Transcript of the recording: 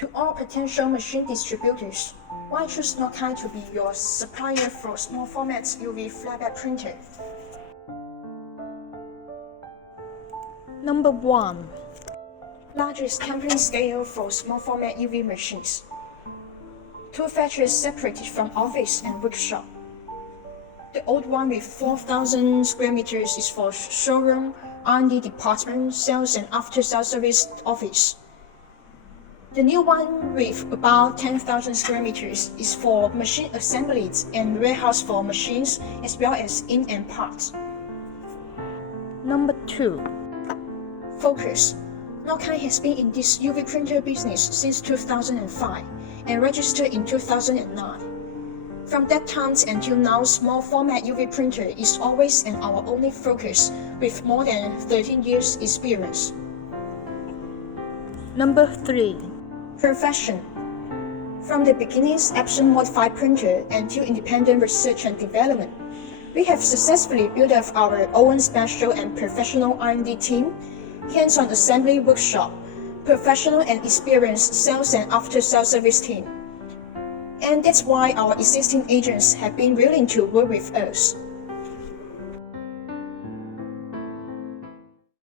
To all potential machine distributors, why choose Nocai to be your supplier for small format UV flatbed printer? Number 1. Largest company scale for small format UV machines. 2 factories separated from office and workshop. The old one with 4,000 square meters is for showroom, R&D department, sales and after-sales service office. The new one with about 10,000 square meters is for machine assemblies and warehouse for machines as well as in-and parts. Number 2. Focus. Nocai has been in this UV printer business since 2005 and registered in 2009. From that time until now, small format UV printer is always and our only focus with more than 13 years experience. Number 3. Profession. From the beginnings Epson modified printer until independent research and development, we have successfully built up our own special and professional R&D team, hands-on assembly workshop, professional and experienced sales and after-sales service team. And that's why our existing agents have been willing to work with us.